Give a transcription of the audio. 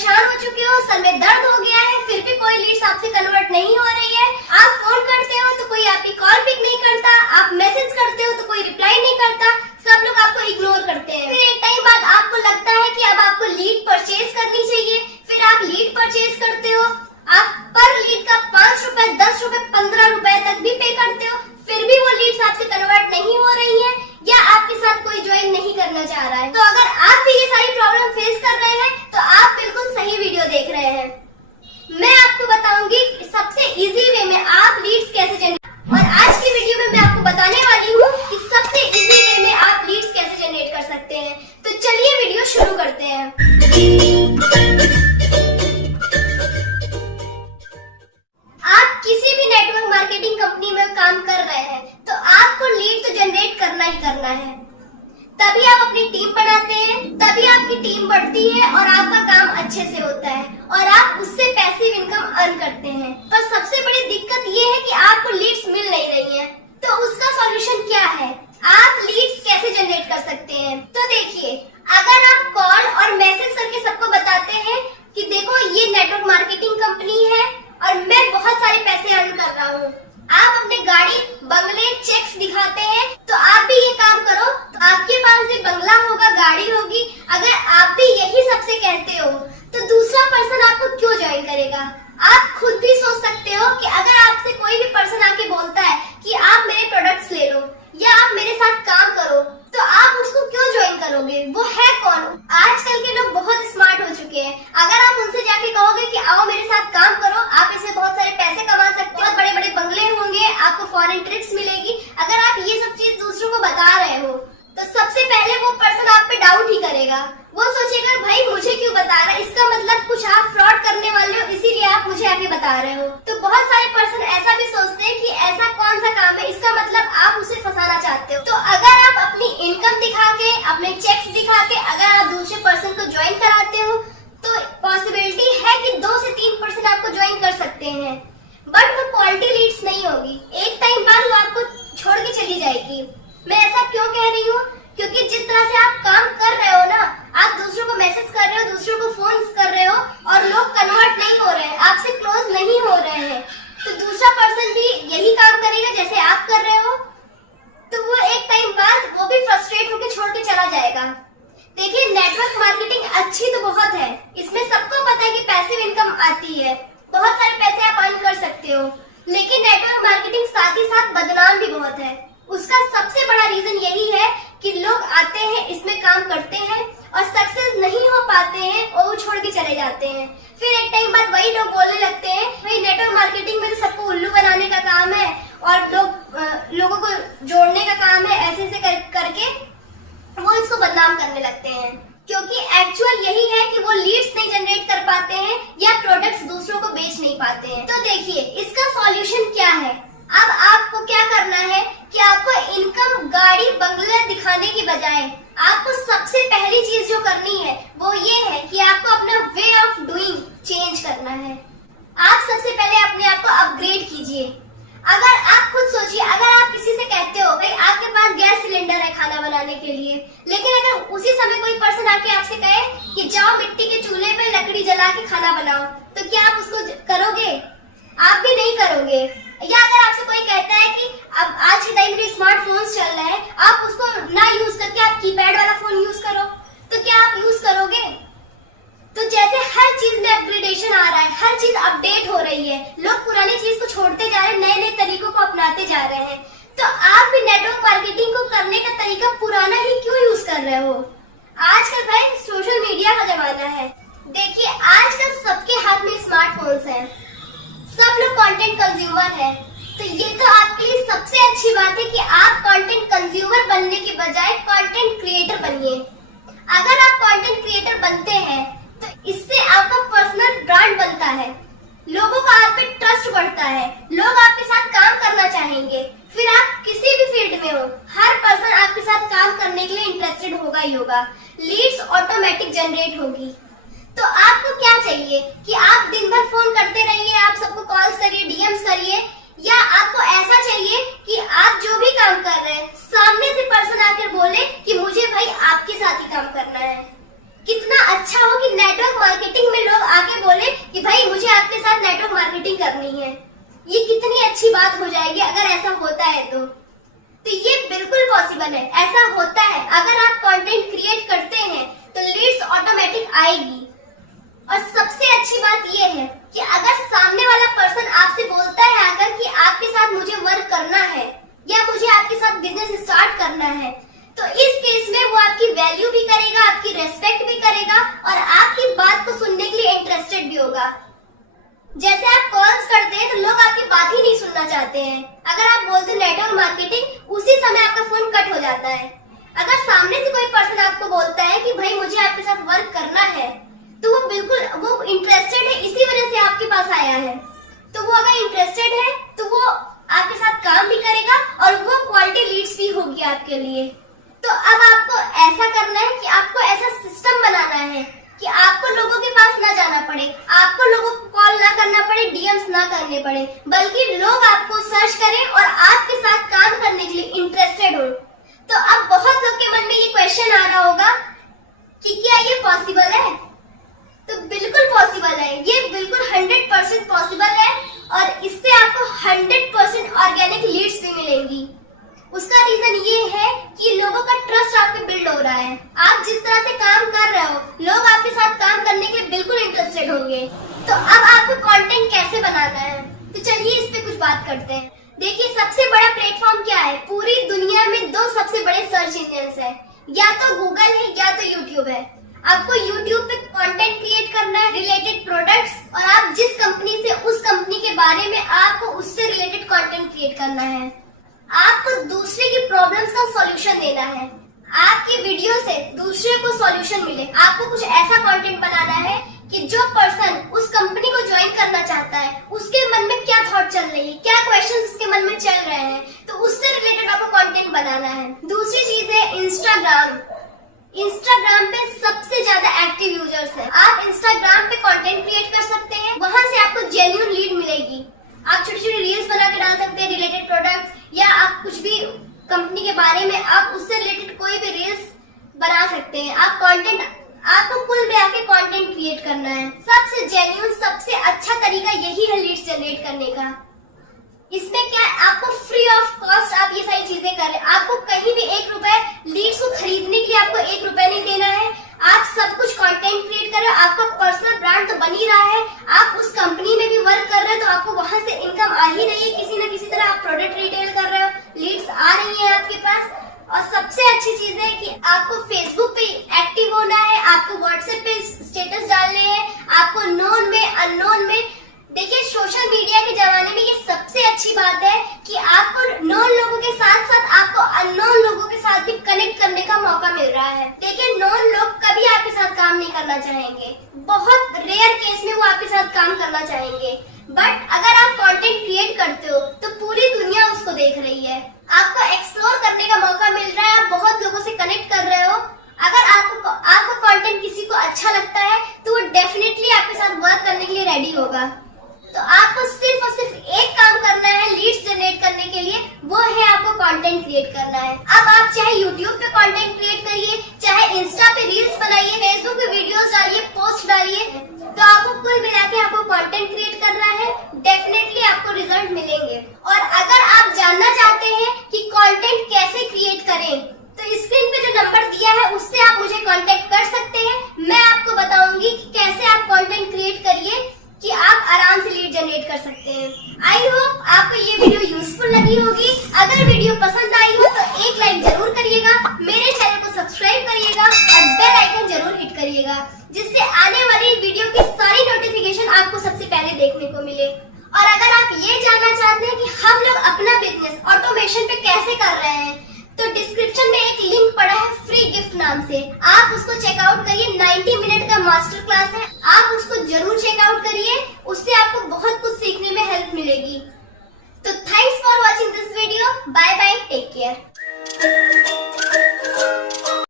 परेशान हो चुके हो, सर में दर्द हो गया है, फिर भी कोई लीड्स आपसे कन्वर्ट नहीं हो रही है। आप फोन करते हो तो कोई आपकी कॉल पिक नहीं करता, आप मैसेज करते हो तो कोई रिप्लाई नहीं करता, सब लोग आपको इग्नोर करते हैं। फिर एक टाइम बाद आपको लगता है कि अब आपको लीड परचेज करनी चाहिए, फिर आप लीड परचेज करते हो। आप पर लीड का 5 रुपए, 10 रुपए, 15 रुपए तक भी पे करते हो, फिर भी वो लीड्स आपसे कन्वर्ट नहीं हो रही है या आपके साथ कोई ज्वाइन नहीं करना चाह रहा है। तो अगर आप भी ये सारी प्रॉब्लम फेस कर रहे हैं तो आप बिल्कुल सही वीडियो देख रहे हैं। मैं आपको बताऊंगी सबसे इजी वे में आप लीड्स कैसे जनरेट, और आज की वीडियो में मैं आपको बताने वाली हूँ कि सबसे इजी वे में आप लीड्स कैसे जनरेट कर सकते हैं। तो चलिए वीडियो शुरू करते हैं। आप किसी भी नेटवर्क मार्केटिंग कंपनी में काम कर रहे हैं तो आपको लीड तो जनरेट करना ही करना है, तभी आप अपनी टीम बनाते हैं, तभी आपकी टीम बढ़ती है और आपका काम अच्छे से होता है और आप उससे पैसिव इनकम अर्न करते हैं। पर सबसे बड़ी दिक्कत ये है कि आपको लीड्स मिल नहीं रही है, तो उसका सॉल्यूशन क्या है, आप लीड्स कैसे जनरेट कर सकते हैं। तो देखिए, अगर आप कॉल और मैसेज करके सबको बताते हैं कि देखो ये नेटवर्क मार्केटिंग कंपनी है और मैं बहुत सारे पैसे अर्न कर रहा हूँ, आप अपने गाड़ी, बंगले, चेक्स दिखाते हैं, तो आप भी ये काम करो तो आपके पास भी बंगला होगा, गाड़ी होगी। अगर आप भी यही सबसे कहते हो तो दूसरा पर्सन आपको क्यों ज्वाइन करेगा। आप खुद भी सोच सकते हो कि अगर आपसे कोई भी पर्सन आके बोलता है कि आप मेरे प्रोडक्ट्स ले लो या आप मेरे साथ काम करो, तो आप उसको क्यों ज्वाइन करोगे। वो है कौन। आजकल के लोग बहुत स्मार्ट हो चुके हैं। अगर आप उनसे जाके कहोगे कि आओ मेरे साथ काम करो, आप इसमें बहुत सारे पैसे कमा सकते हो, बड़े बड़े बंगले होंगे, आपको फॉरेन ट्रिप्स मिलेगी, अगर आप ये सब चीज दूसरों को बता रहे हो तो सबसे पहले वो पर्सन आप पे डाउट ही करेगा। वो सोचेगा भाई मुझे क्यों बता रहा है, इसका मतलब कुछ आप फ्रॉड करने वाले हो, इसीलिए आप मुझे आके बता रहे हो। तो बहुत सारे पर्सन ऐसा भी सोचते हैं कि ऐसा कौन सा काम है, इसका मतलब आप उसे फंसाना चाहते हो। तो अगर आप अपनी इनकम दिखा के, अपने चेक्स दिखा के अगर आप दूसरे पर्सन को ज्वाइन कराते हो तो पॉसिबिलिटी है कि 2 से 3% आपको ज्वाइन कर सकते हैं, बट वो क्वालिटी लीड्स नहीं होगी। एक टाइम बाद वो आपको छोड़ के चली जाएगी। मैं ऐसा क्यों कह रही हूँ, क्योंकि जिस तरह से आप काम कर रहे हो ना, आप दूसरों को मैसेज कर रहे हो, दूसरों को फोन कर रहे हो और लोग कन्वर्ट नहीं हो रहे हैं, आपसे क्लोज नहीं हो रहे हैं, तो दूसरा पर्सन भी यही काम करेगा जैसे आप कर रहे हो, तो वो एक टाइम बाद वो भी फ्रस्ट्रेट होकर छोड़ के चला जाएगा। देखिए, नेटवर्क मार्केटिंग अच्छी तो बहुत है, इसमें सबको पता है कि पैसिव इनकम आती है, बहुत सारे पैसे आप अर्न कर सकते हो, लेकिन नेटवर्क मार्केटिंग साथ ही साथ बदनाम भी बहुत है। उसका सबसे बड़ा रीजन यही है कि लोग आते हैं, इसमें काम करते हैं और सक्सेस नहीं हो पाते हैं और वो छोड़ के चले जाते हैं। फिर एक टाइम बाद वही लोग बोलने लगते हैं भाई नेटवर्क मार्केटिंग में तो सबको उल्लू बनाने का काम है और लोगों को जोड़ने का काम है, ऐसे करके वो इसको बदनाम करने लगते हैं, क्योंकि एक्चुअल यही है कि वो लीड्स नहीं जनरेट कर पाते हैं या प्रोडक्ट्स दूसरों को बेच नहीं पाते हैं। तो देखिए, इसका सॉल्यूशन क्या है। अब आपको क्या करना है कि आपको इनकम, गाड़ी, बंगला दिखाने की बजाय आपको सबसे पहली चीज जो करनी है वो ये है कि आपको अपना वे ऑफ डूइंग चेंज करना है। आप सबसे पहले अपने आप को अपग्रेड कीजिए। अगर आप खुद सोचिए, अगर आप किसी से कहते हो भाई आपके पास गैस सिलेंडर है खाना बनाने के लिए, लेकिन अगर उसी समय कोई पर्सन आके आपसे कहे कि जाओ मिट्टी के चूल्हे पे लकड़ी जला के खाना बनाओ, तो क्या आप उसको करोगे? आप भी नहीं करोगे। या अगर आपसे कोई कहता है कि अब आज के टाइम में स्मार्टफोन्स चल रहे हैं, आप उसको ना यूज करके आप कीपैड वाला फोन यूज करो, तो क्या आप यूज करोगे? तो जैसे हर चीज में अपग्रेडेशन आ रहा है, हर चीज अपडेट हो रही है, लोग पुरानी चीज को छोड़ते जा रहे हैं, नए नए तरीकों को अपनाते जा रहे हैं, तो आप भी नेटवर्क मार्केटिंग को करने का तरीका पुराना ही क्यों यूज कर रहे हो। आजकल भाई सोशल मीडिया का जमाना है। देखिए, आजकल सबके हाथ में स्मार्टफोन्स हैं, सब लोग कंटेंट कंज्यूमर है, तो ये तो आपके लिए सबसे अच्छी बात है कि आप कंटेंट कंज्यूमर बनने के बजाय कंटेंट क्रिएटर बनिए। अगर आप कंटेंट क्रिएटर बनते हैं तो इससे आपका पर्सनल ब्रांड बनता है, लोगों का आप पे ट्रस्ट बढ़ता है, लोग आपके साथ काम करना चाहेंगे। फिर आप किसी भी फील्ड में हो, हर पर्सन आपके साथ काम करने के लिए इंटरेस्टेड होगा ही होगा, लीड्स ऑटोमेटिक जनरेट होगी। तो आपको क्या चाहिए कि आप दिन भर फोन करते रहिए, आप सबको कॉल्स करिए, डीएम्स करिए, या आपको ऐसा चाहिए कि आप जो भी काम कर रहे हैं सामने से पर्सन आकर बोले कि मुझे भाई आपके साथ ही काम करना है। कितना अच्छा हो कि नेटवर्क मार्केटिंग में लोग आके बोले कि भाई मुझे आपके साथ नेटवर्क मार्केटिंग करनी है। ये कितनी अच्छी बात हो जाएगी अगर ऐसा होता है तो ये बिल्कुल पॉसिबल है, ऐसा होता है। अगर आप कंटेंट क्रिएट करते हैं तो लीड्स ऑटोमेटिक आएगी। और सबसे अच्छी बात ये है कि अगर सामने वाला पर्सन आपसे बोलता है अगर कि आपके साथ मुझे वर्क करना है या मुझे आपके साथ बिजनेस स्टार्ट करना है, तो इस केस में वो आपकी वैल्यू भी करेगा, आपकी रेस्पेक्ट भी करेगा और आपकी बात को सुनने के लिए इंटरेस्टेड भी होगा। जैसे आप कॉल्स करते हैं तो लोग आपकी बात ही नहीं सुनना चाहते हैं। अगर आप बोलते नेटवर्क मार्केटिंग, उसी समय आपका फोन कट हो जाता है। अगर सामने से कोई पर्सन आपको बोलता है कि भाई मुझे आपके साथ वर्क करना है, तो वो बिल्कुल वो इंटरेस्टेड है, इसी वजह से आपके पास आया है। तो वो अगर इंटरेस्टेड है तो वो आपके साथ काम भी करेगा और वो क्वालिटी लीड्स भी होगी आपके लिए। तो अब आपको ऐसा करना है कि आपको ऐसा सिस्टम बनाना है कि आपको लोगों के पास ना जाना पड़े, आपको लोगों को कॉल ना करना पड़े, डीएम्स ना करने पड़े, बल्कि लोग आपको सर्च करें और आपके साथ काम करने के लिए इंटरेस्टेड हो। तो अब बहुत लोग के मन में ये क्वेश्चन आ रहा होगा कि क्या ये पॉसिबल है? तो बिल्कुल पॉसिबल है, ये बिल्कुल 100% पॉसिबल है और इससे आपको 100% ऑर्गेनिक लीड्स भी मिलेंगी। उसका रीजन ये है कि लोगों का ट्रस्ट आप पे बिल्ड हो रहा है। आप जिस तरह से काम कर रहे हो, लोग आपके साथ काम करने के लिए बिल्कुल इंटरेस्टेड होंगे। तो अब आपको कंटेंट कैसे बनाना है, तो चलिए इस पे कुछ बात करते हैं। देखिए, सबसे बड़ा प्लेटफॉर्म क्या है? पूरी दुनिया में दो सबसे बड़े सर्च इंजन है, या तो गूगल है या तो यूट्यूब है। आपको यूट्यूब पे कंटेंट क्रिएट करना है रिलेटेड प्रोडक्ट्स, और आप जिस कंपनी से, उस कंपनी के बारे में आपको उससे रिलेटेड कंटेंट क्रिएट करना है। आपको दूसरे की प्रॉब्लम्स का सॉल्यूशन देना है। आपकी वीडियो से दूसरे को सॉल्यूशन मिले। आपको कुछ ऐसा कंटेंट बनाना है कि जो पर्सन उस कंपनी को ज्वाइन करना चाहता है, उसके मन में क्या थॉट चल रही है, क्या क्वेश्चंस उसके मन में चल रहे हैं, तो उससे रिलेटेड आपको कंटेंट बनाना है। दूसरी चीज है इंस्टाग्राम। इंस्टाग्राम पे सबसे ज्यादा एक्टिव यूजर्स हैं। आप इंस्टाग्राम पे कंटेंट क्रिएट कर सकते हैं, वहां से आपको जेन्युइन लीड मिलेगी। आप छोटी छोटी रील्स बना के डाल सकते हैं रिलेटेड प्रोडक्ट्स, या आप कुछ भी कंपनी के बारे में आप उससे रिलेटेड कोई भी रील्स बना सकते हैं। आप कंटेंट, आपको कुल मिला के कंटेंट क्रिएट करना है। सबसे जेन्युइन, सबसे अच्छा तरीका यही है लीड्स जनरेट करने का। इसमें क्या है, आपको फ्री ऑफ कॉस्ट आप ये सारी चीजें कर रहे हैं। आपको कहीं भी 1 रुपए लीड्स को खरीदने के लिए आपको 1 रुपए नहीं देना है। आप सब कुछ कंटेंट क्रिएट कर रहे हो, आपका पर्सनल ब्रांड तो बन ही रहा है। आप उस कंपनी में भी वर्क कर रहे हो तो आपको वहां से इनकम आ ही रही है, किसी न किसी तरह आप प्रोडक्ट रिटेल कर रहे हो, लीड्स आ रही है आपके पास। और सबसे अच्छी चीज है कि आपको फेसबुक पे एक्टिव होना है, आपको व्हाट्सएप पे स्टेटस डालने हैं, आपको नोन में, अननोन में। देखिए, सोशल मीडिया के जमाने में ये सबसे अच्छी बात है कि आपको नोन लोगों के साथ साथ आपको अननोन लोगों के साथ भी कनेक्ट करने का मौका मिल रहा है। देखिए, नोन लोग कभी आपके साथ काम नहीं करना चाहेंगे, बहुत रेयर केस में वो आपके साथ काम करना चाहेंगे। बट अगर आप कंटेंट क्रिएट करते हो तो पूरी दुनिया उसको देख रही है, आपको एक्सप्लोर करने का मौका मिल रहा है, आप बहुत लोगों से कनेक्ट कर रहे हो। अगर आपको कंटेंट किसी को अच्छा लगता है तो वो डेफिनेटली आपके साथ वर्क करने के लिए रेडी होगा। तो आपको सिर्फ और सिर्फ एक काम करना है लीड्स जनरेट करने के लिए, वो है आपको कंटेंट क्रिएट करना है। अब आप चाहे यूट्यूब पे कंटेंट क्रिएट करिए, चाहे इंस्टा पे रील्स बनाइए, फेसबुक पे वीडियोस डालिए, पोस्ट डालिए, तो आपको कुल मिला के आपको कंटेंट क्रिएट करना है। डेफिनेटली आपको रिजल्ट मिलेंगे। और अगर आप जानना चाहते हैं कि कंटेंट कैसे क्रिएट करें, तो स्क्रीन पे जो नंबर दिया है उससे आप मुझे कांटेक्ट कर सकते हैं। मैं आपको बताऊंगी कि कैसे आप कंटेंट क्रिएट करिए कि आप आराम से लीड जनरेट कर सकते हैं। आई होप आपको ये वीडियो यूजफुल लगी होगी। अगर वीडियो पसंद आई हो तो एक लाइक जरूर करिएगा, मेरे चैनल को सब्सक्राइब करिएगा और बेल आइकन जरूर हिट करिएगा, जिससे आने वाली वीडियो की सारी नोटिफिकेशन आपको सबसे पहले देखने को मिले। और अगर आप ये जानना चाहते हैं कि हम लोग अपना बिजनेस ऑटोमेशन पे कैसे कर रहे हैं, तो डिस्क्रिप्शन में एक लिंक पड़ा है फ्री गिफ्ट नाम से, आप उसको चेकआउट करिए। 90 मिनट का मास्टर क्लास है, आप उसको जरूर चेकआउट करिए, उससे आपको बहुत कुछ सीखने में हेल्प मिलेगी। तो thanks for watching this video, bye bye, take care.